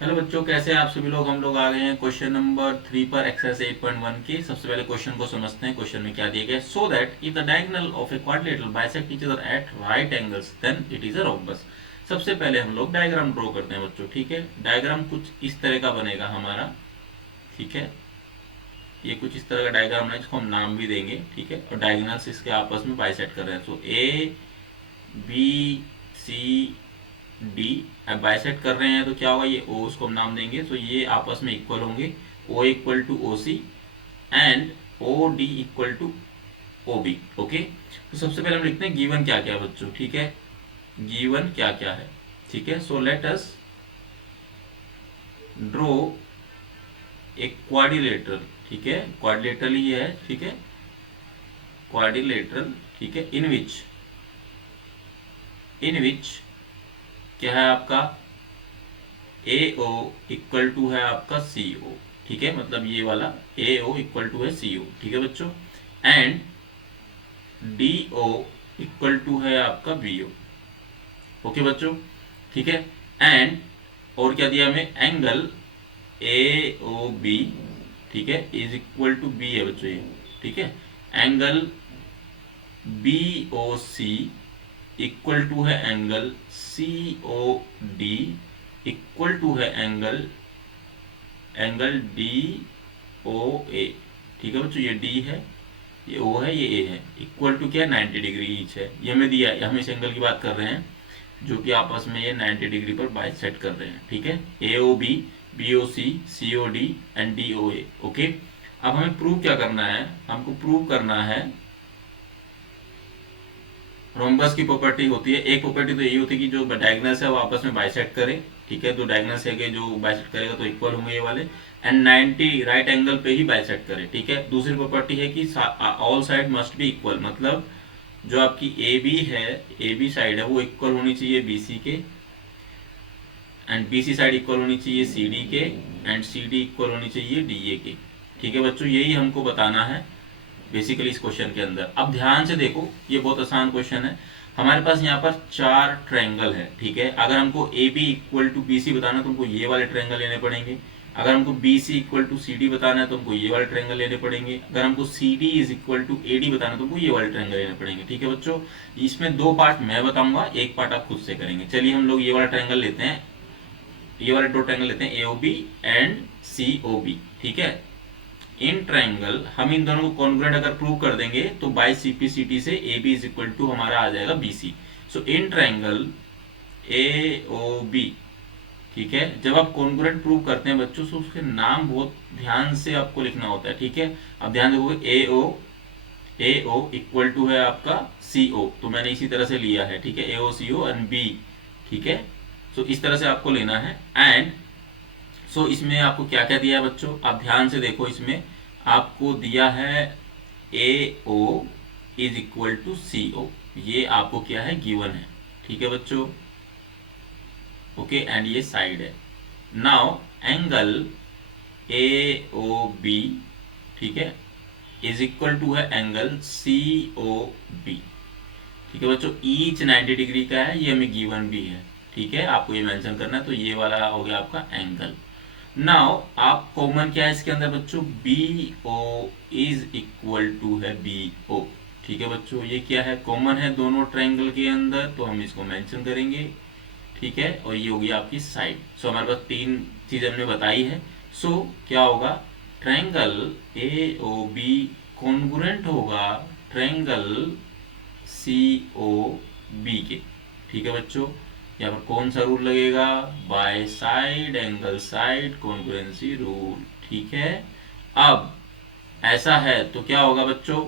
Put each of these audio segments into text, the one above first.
Hello बच्चों, कैसे हैं आप सभी लोग। हम लोग आ गए हैं क्वेश्चन नंबर 3 पर एक्सरसाइज 8.1 के। सबसे पहले क्वेश्चन को समझते हैं। क्वेश्चन में क्या दिया गया है, so that if the diagonal of a quadrilateral bisect each other at right angles then it is a rhombus. सबसे पहले हम लोग डायग्राम ड्रॉ करते हैं बच्चों। ठीक है, डायग्राम कुछ इस तरह का बनेगा हमारा। ठीक है, ये कुछ इस तरह का डायग्राम है जिसको हम नाम भी देंगे। ठीक है, और डायगोनल्स इसके आपस में बाइसेक्ट कर रहे हैं। सो ए बी सी डी अब बाइसेक्ट कर रहे हैं तो क्या होगा, ये ओ उसको हम नाम देंगे। तो ये आपस में इक्वल होंगे, O equal to O C and O D equal to O B. Okay, तो सबसे पहले हम लिखते हैं गिवन क्या क्या है बच्चों। ठीक है, गिवन क्या क्या है। ठीक है, so let us draw a quadrilateral. ठीक है, क्वाड्रिलेटरल ही है। ठीक है, क्वाड्रिलेटरल। ठीक है, इन विच क्या है आपका, ए ओ इक्वल टू है आपका सी ओ। ठीक है, मतलब ये वाला ए ओ इक्वल टू है सी ओ। ठीक है बच्चों, and D O equal to है आपका बी ओ। ओके बच्चों, ठीक है, एंड और क्या दिया हमें, एंगल ए ओ बी। ठीक है, इज इक्वल टू बी है बच्चों ये। ठीक है, angle B O C equal to है angle C O D equal to है angle angle D O A. ठीक है बच्चों, ये डी है, ये ओ है, ये ए है। इक्वल टू क्या है, 90 डिग्री ईच है। ये हमें दिया है, हम इस एंगल की बात कर रहे हैं जो कि आपस में ये 90 डिग्री पर बाइसेक्ट कर रहे हैं। ठीक है, A O B, B O C, C O D and D O A. Okay, अब हमें प्रूव क्या करना है, हमको प्रूव करना है रोम्बस की प्रॉपर्टी होती है। एक प्रॉपर्टी तो यही होती है कि जो डायगोनल्स है वो आपस में बाइसेक्ट करे। ठीक है, तो डायगोनल्स है कि जो बाइसेक्ट करेगा तो इक्वल होंगे ये वाले, एंड 90 राइट एंगल पे ही बाइसेक्ट करे। ठीक है, दूसरी प्रॉपर्टी है कि all side must be equal, मतलब जो आपकी ए बी है, ए बी साइड है वो इक्वल होनी चाहिए बी सी के, and B C side equal होनी चाहिए सी डी के, एंड सी डी इक्वल होनी चाहिए डी ए के। ठीक है बच्चों, यही हमको बताना है बेसिकली इस क्वेश्चन के अंदर। अब ध्यान से देखो, ये बहुत आसान क्वेश्चन है। हमारे पास यहाँ पर 4 ट्रायंगल है। ठीक है, अगर हमको A B equal to B C बताना है तो हमको ये वाले ट्रायंगल लेने पड़ेंगे। अगर हमको B C equal to C D बताना है तो हमको ये वाले ट्रायंगल लेने पड़ेंगे। अगर हमको C D is equal to A D बताना है तो हमको ये वाले ट्रायंगल लेने पड़ेंगे। ठीक है बच्चों, इसमें 2 पार्ट मैं बताऊंगा, एक पार्ट आप खुद से करेंगे। चलिए हम लोग ये वाला ट्रायंगल लेते हैं, ये वाले 2 ट्रायंगल लेते हैं, A O B and C O B. ठीक है, इन ट्राइंगल हम इन दोनों को कॉन्ग्रुएंट अगर प्रूव कर देंगे तो बाई सीपीसीटी से A B is equal to हमारा आ जाएगा B C. So in triangle A O B. ठीक है, जब आप कॉन्ग्रुएंट प्रूव करते हैं बच्चों तो उसके नाम बहुत ध्यान से आपको लिखना होता है। ठीक है, अब ध्यान देखोगे ए ओ इक्वल टू है आपका सी ओ, तो मैंने इसी तरह से लिया है। ठीक है, A O C O and B. ठीक है, सो इस तरह से आपको लेना है। एंड सो इसमें आपको क्या क्या दिया है बच्चों, आप ध्यान से देखो। इसमें आपको दिया है A O is equal to C O, ये आपको क्या है, गिवन है। ठीक है बच्चों, ओके, एंड ये साइड है। Now angle A O B, ठीक है, इज इक्वल टू है एंगल सी ओ बी। ठीक है बच्चों, ईच 90 डिग्री का है, ये हमें गिवन भी है। ठीक है, आपको ये मेंशन करना है। तो ये वाला हो गया आपका एंगल। नाउ आप कॉमन क्या है इसके अंदर बच्चों, B O is equal to है बी ओ। ठीक है बच्चों, ये क्या है, कॉमन है दोनों ट्रायंगल के अंदर, तो हम इसको मेंशन करेंगे। ठीक है, और ये होगी आपकी साइड। सो हमारे पास 3 चीज हमने बताई है। सो क्या होगा, triangle A O B congruent होगा ट्रायंगल सी ओ बी के। ठीक है बच्चों, यहाँ पर कौन सा रूल लगेगा, bye side angle side congruency rule. ठीक है, अब ऐसा है तो क्या होगा बच्चों,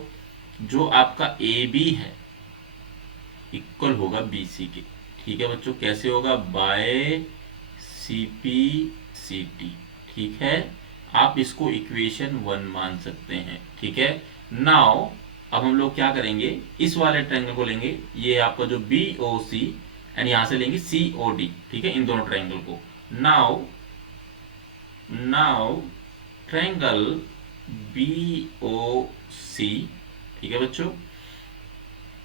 जो आपका ए बी है इक्वल होगा बी सी के। ठीक है बच्चों, कैसे होगा, by C P C T. ठीक है, आप इसको इक्वेशन 1 मान सकते हैं। ठीक है, नाउ अब हम लोग क्या करेंगे, इस वाले ट्रायंगल को लेंगे, ये आपका जो बी ओ सी, एंड यहां से लेंगे सी ओ डी। ठीक है, इन दोनों ट्रायंगल को। Now now triangle B O C, ठीक है बच्चों,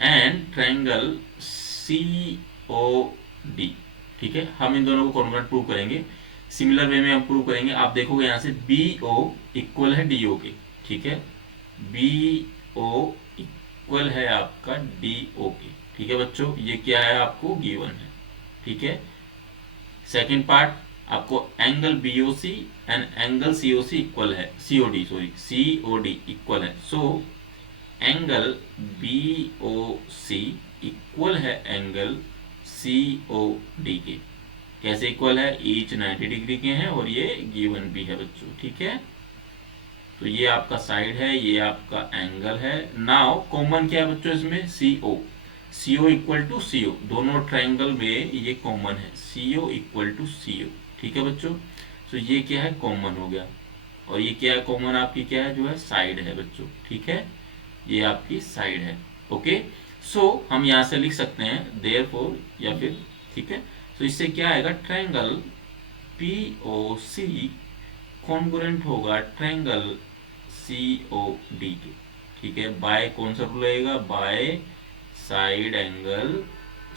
and triangle C O D. ठीक है, हम इन दोनों को कॉन्ग्रुएंट प्रूव करेंगे। सिमिलर वे में हम प्रूव करेंगे। आप देखोगे यहाँ से बी ओ इक्वल है डी ओ के, ठीक है, बी ओ इक्वल है आपका डी ओ के, ठीक है बच्चों, ये क्या है आपको गिवन है, ठीक है। सेकंड पार्ट, आपको angle BOC and angle COC equal है, सीओडी सॉरी सीओडी इक्वल है, सो एंगल बीओसी इक्वल है एंगल सीओडी के। कैसे इक्वल है, ईच 90 डिग्री के हैं और ये गिवन भी है बच्चों, ठीक है। तो ये आपका साइड है, ये आपका एंगल है। नाउ कॉमन क्या है बच्चों इसमें, CO, CO equal to CO, दोनों ट्रायंगल में ये कॉमन है, सीओ इक्वल टू सीओ, ठीक है बच्चों। तो ये क्या है, कॉमन हो गया। और ये क्या है, कॉमन आपकी क्या है, जो है साइड है बच्चों, ठीक है, ये आपकी साइड है। ओके, सो हम यहाँ से लिख सकते हैं देयरफॉर, या फिर ठीक है, तो इससे क्या आएगा, triangle P O C congruent होगा ट्रायंगल सी ओ डी के, ठीक है। बाय कौन सा रूल रहेगा, by side angle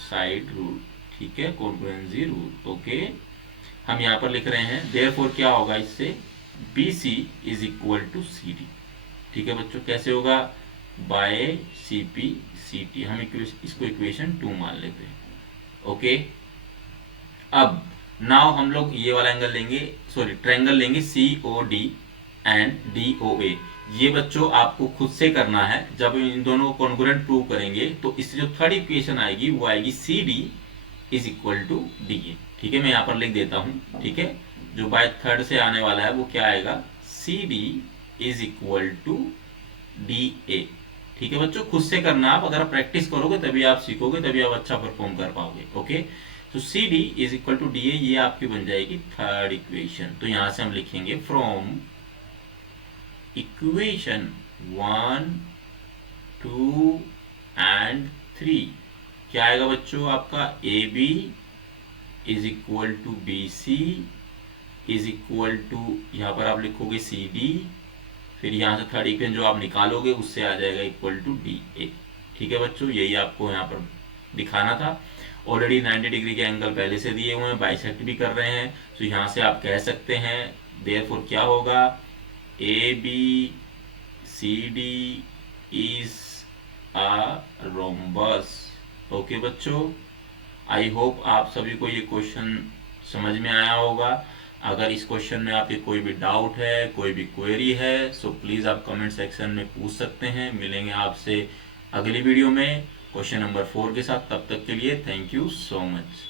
side rule, ठीक है, कॉन्ग्रुएंसी रूल। ओके, हम यहाँ पर लिख रहे हैं देयरफॉर क्या होगा इससे, B C is equal to C D, ठीक है बच्चों। कैसे होगा, by C P C T, हम इसको इक्वेशन 2 मान लेते हैं। ओके, अब नाउ हम लोग ये वाला एंगल लेंगे, सॉरी ट्रायंगल लेंगे C O D and D O A. ये बच्चों आपको खुद से करना है, जब इन दोनों को कॉन्ग्रुएंट प्रूव करेंगे तो इससे जो थर्ड इक्वेशन आएगी वो आएगी C D is equal to D A, ठीक है। मैं यहाँ पर लिख देता हूँ, ठीक है, जो बाय थर्ड से आने वाला है वो क्या आएगा, C D is equal to D A, ठीक है बच्चों। खुद से करना, आप अगर प्रैक्टिस करोगे तभी आप सीखोगे, तभी आप अच्छा परफॉर्म कर पाओगे। ओके, तो C D is equal to D A, ये आपकी बन जाएगी थर्ड इक्वेशन। तो यहां से हम लिखेंगे फ्रॉम इक्वेशन 1 2 एंड 3 क्या आएगा बच्चों, आपका A B is equal to B C is equal to, यहाँ पर आप लिखोगे सी डी, फिर यहाँ से थर्ड इक्वेशन जो आप निकालोगे उससे आ जाएगा इक्वल टू डी ए, ठीक है बच्चों। यही आपको यहाँ पर दिखाना था। ऑलरेडी 90 डिग्री के एंगल पहले से दिए हुए हैं, बाइसेक्ट भी कर रहे हैं, तो यहाँ से आप कह सकते हैं देयरफॉर क्या होगा, A B C D is a rhombus. Okay बच्चों, आई होप आप सभी को ये क्वेश्चन समझ में आया होगा। अगर इस क्वेश्चन में आपके कोई भी डाउट है, कोई भी क्वेरी है, सो प्लीज़ आप कमेंट सेक्शन में पूछ सकते हैं। मिलेंगे आपसे अगली वीडियो में क्वेश्चन नंबर 4 के साथ। तब तक के लिए थैंक यू सो मच।